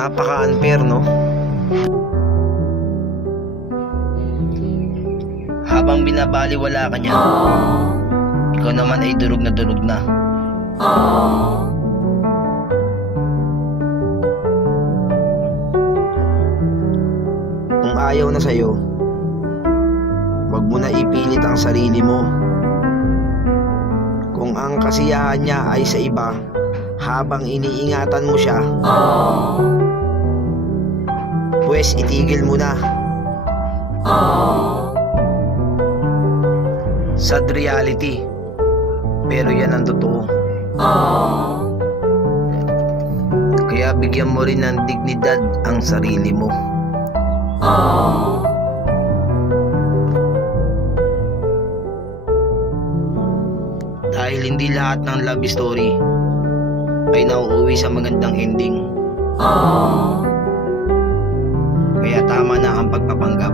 Napaka-unfair, no? Habang binabaliwala ka niya, ikaw naman ay durog na durog na. Kung ayaw na sa'yo, wag mo na ipilit ang sarili mo. Kung ang kasiyahan niya ay sa iba, habang iniingatan mo siya, pues itigil mo na. Sad reality, pero yan ang totoo. Kaya bigyan mo rin ng dignidad ang sarili mo. Dahil hindi lahat ng love story ay nauuwi sa magandang ending. Kaya tama na ang pagpapanggap.